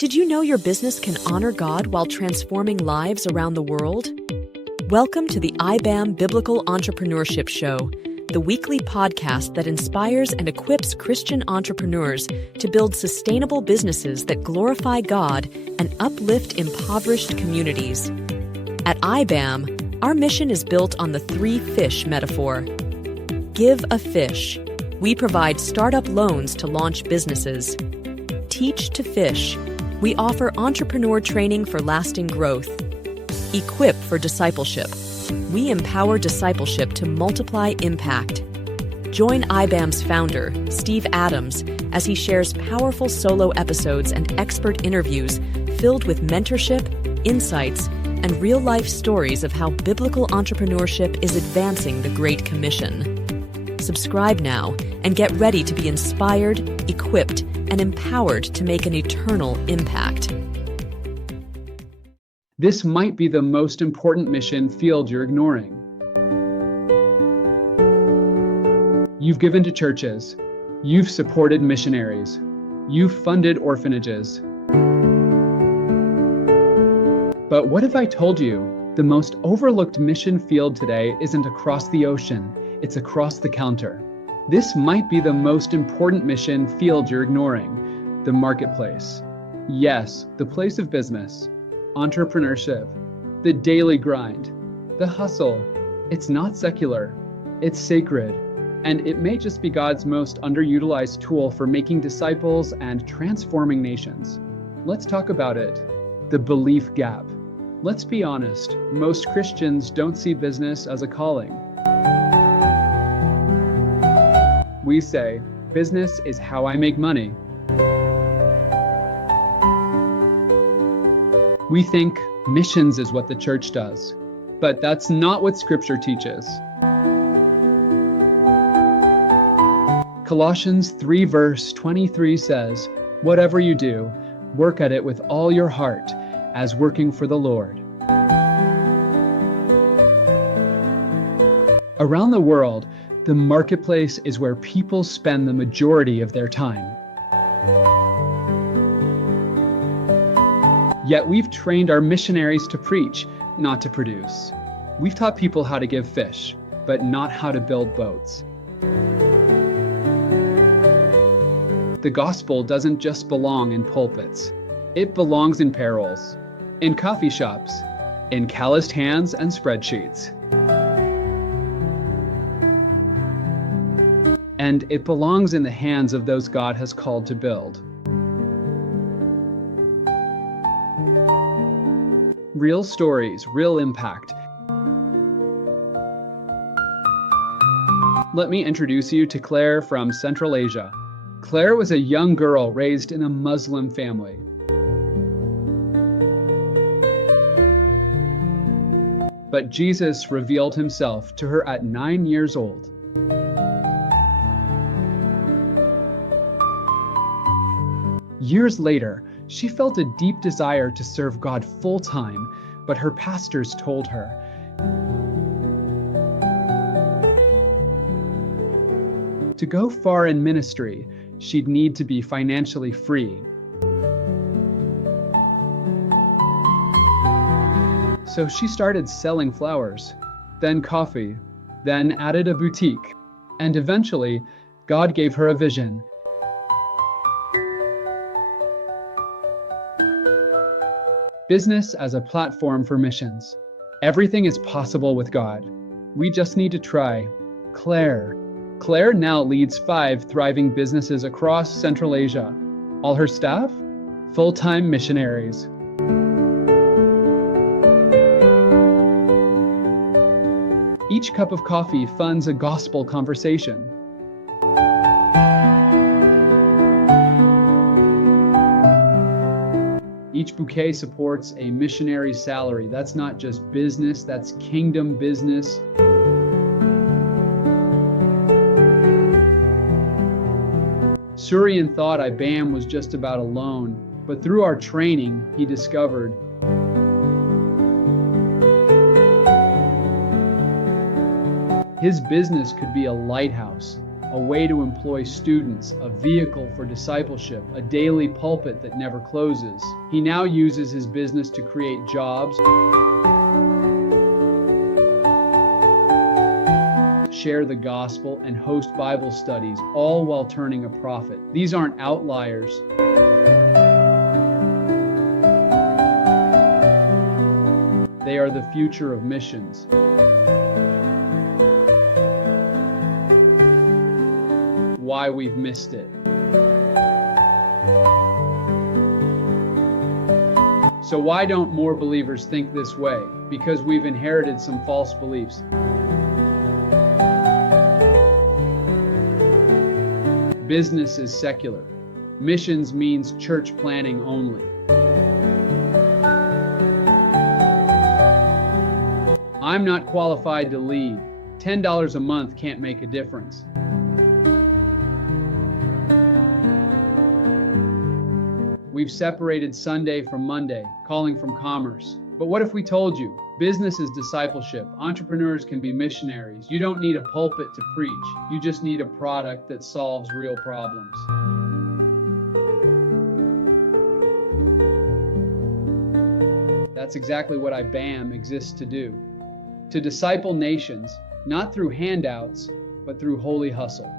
Did you know your business can honor God while transforming lives around the world? Welcome to the iBAM Biblical Entrepreneurship Show, the weekly podcast that inspires and equips Christian entrepreneurs to build sustainable businesses that glorify God and uplift impoverished communities. At iBAM, our mission is built on the three fish metaphor. Give a fish. We provide startup loans to launch businesses. Teach to fish. We offer entrepreneur training for lasting growth. Equip for discipleship. We empower discipleship to multiply impact. Join iBAM's founder, Steve Adams, as he shares powerful solo episodes and expert interviews filled with mentorship, insights, and real-life stories of how biblical entrepreneurship is advancing the Great Commission. Subscribe now and get ready to be inspired, equipped, and empowered to make an eternal impact. This might be the most important mission field you're ignoring. You've given to churches. You've supported missionaries. You've funded orphanages. But what if I told you the most overlooked mission field today isn't across the ocean, it's across the counter? This might be the most important mission field you're ignoring, the marketplace. Yes, the place of business, entrepreneurship, the daily grind, the hustle. It's not secular, it's sacred, and it may just be God's most underutilized tool for making disciples and transforming nations. Let's talk about it. The belief gap. Let's be honest, most Christians don't see business as a calling. We say, business is how I make money. We think missions is what the church does, but that's not what Scripture teaches. Colossians 3 verse 23 says, "Whatever you do, work at it with all your heart, as working for the Lord." Around the world, the marketplace is where people spend the majority of their time. Yet we've trained our missionaries to preach, not to produce. We've taught people how to give fish, but not how to build boats. The gospel doesn't just belong in pulpits. It belongs in paroles, in coffee shops, in calloused hands and spreadsheets. And it belongs in the hands of those God has called to build. Real stories, real impact. Let me introduce you to Claire from Central Asia. Claire was a young girl raised in a Muslim family. But Jesus revealed himself to her at 9 years old. Years later, she felt a deep desire to serve God full-time, but her pastors told her, to go far in ministry, she'd need to be financially free. So she started selling flowers, then coffee, then added a boutique, and eventually, God gave her a vision. Business as a platform for missions. Everything is possible with God. We just need to try. Claire now leads 5 thriving businesses across Central Asia. All her staff? Full-time missionaries. Each cup of coffee funds a gospel conversation. Each bouquet supports a missionary's salary. That's not just business, that's kingdom business. Suryan thought iBAM was just about a loan, but through our training, he discovered his business could be a lighthouse, a way to employ students, a vehicle for discipleship, a daily pulpit that never closes. He now uses his business to create jobs, share the gospel, and host Bible studies, all while turning a profit. These aren't outliers. They are the future of missions. Why we've missed it. So why don't more believers think this way? Because we've inherited some false beliefs. Business is secular. Missions means church planning only. I'm not qualified to lead. $10 a month can't make a difference. We've separated Sunday from Monday, calling from commerce. But what if we told you, business is discipleship, entrepreneurs can be missionaries. You don't need a pulpit to preach. You just need a product that solves real problems. That's exactly what iBAM exists to do. To disciple nations, not through handouts, but through holy hustle.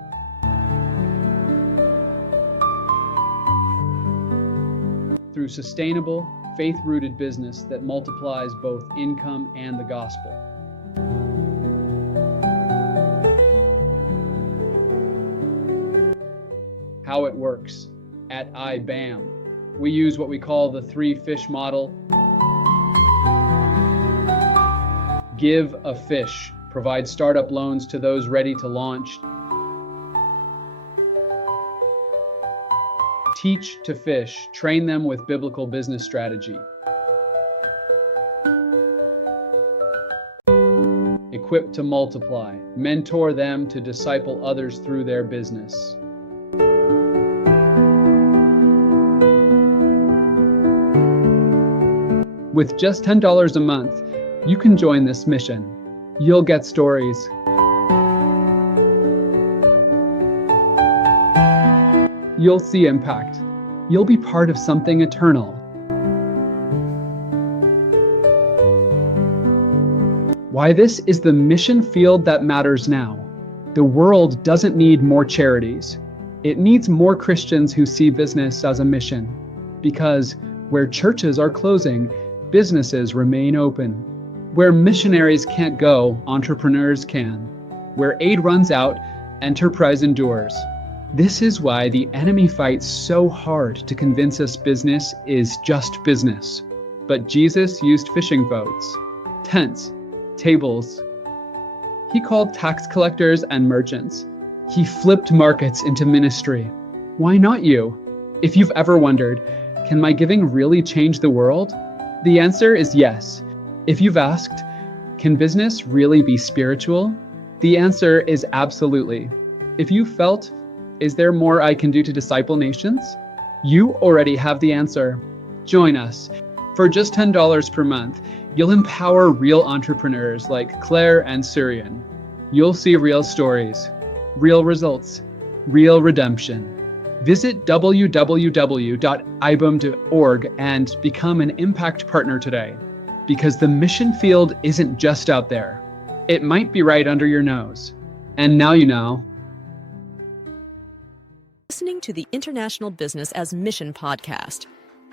Through sustainable, faith-rooted business that multiplies both income and the gospel. How it works. At iBAM, we use what we call the 3-fish model. Give a fish. Provide startup loans to those ready to launch. Teach to fish, train them with biblical business strategy. Equip to multiply, mentor them to disciple others through their business. With just $10 a month, you can join this mission. You'll get stories. You'll see impact. You'll be part of something eternal. Why this is the mission field that matters now. The world doesn't need more charities. It needs more Christians who see business as a mission. Because where churches are closing, businesses remain open. Where missionaries can't go, entrepreneurs can. Where aid runs out, enterprise endures. This is why the enemy fights so hard to convince us business is just business. But Jesus used fishing boats, tents, tables. He called tax collectors and merchants. He flipped markets into ministry. Why not you? If you've ever wondered, can my giving really change the world? The answer is yes. If you've asked, can business really be spiritual? The answer is absolutely. If you felt, is there more I can do to disciple nations? You already have the answer. Join us. For just $10 per month, you'll empower real entrepreneurs like Claire and Suryan. You'll see real stories, real results, real redemption. Visit www.ibam.org and become an impact partner today. Because the mission field isn't just out there. It might be right under your nose. And now you know. Listening to the International Business as Mission podcast,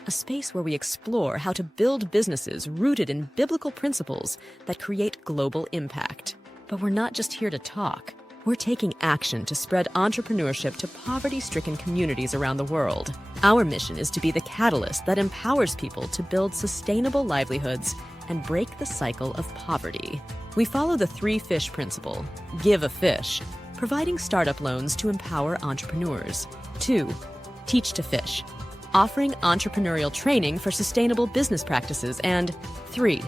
a space where we explore how to build businesses rooted in biblical principles that create global impact. But we're not just here to talk. We're taking action to spread entrepreneurship to poverty-stricken communities around the world. Our mission is to be the catalyst that empowers people to build sustainable livelihoods and break the cycle of poverty. We follow the 3-fish principle. Give a fish, providing startup loans to empower entrepreneurs. 2, teach to fish, offering entrepreneurial training for sustainable business practices. And 3,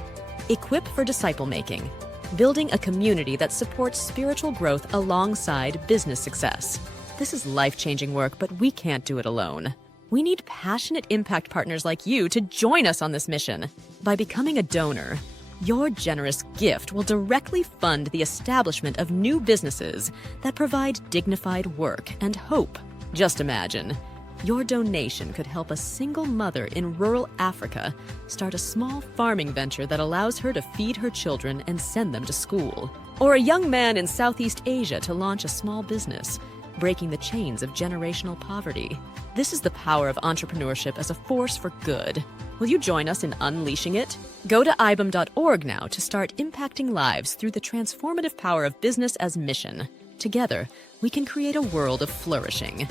equip for disciple making, building a community that supports spiritual growth alongside business success. This is life-changing work, but we can't do it alone. We need passionate impact partners like you to join us on this mission. By becoming a donor, Your generous gift will directly fund the establishment of new businesses that provide dignified work and hope. Just imagine, your donation could help a single mother in rural Africa start a small farming venture that allows her to feed her children and send them to school. Or a young man in Southeast Asia to launch a small business, breaking the chains of generational poverty. This is the power of entrepreneurship as a force for good. Will you join us in unleashing it? Go to ibam.org now to start impacting lives through the transformative power of business as mission. Together, we can create a world of flourishing.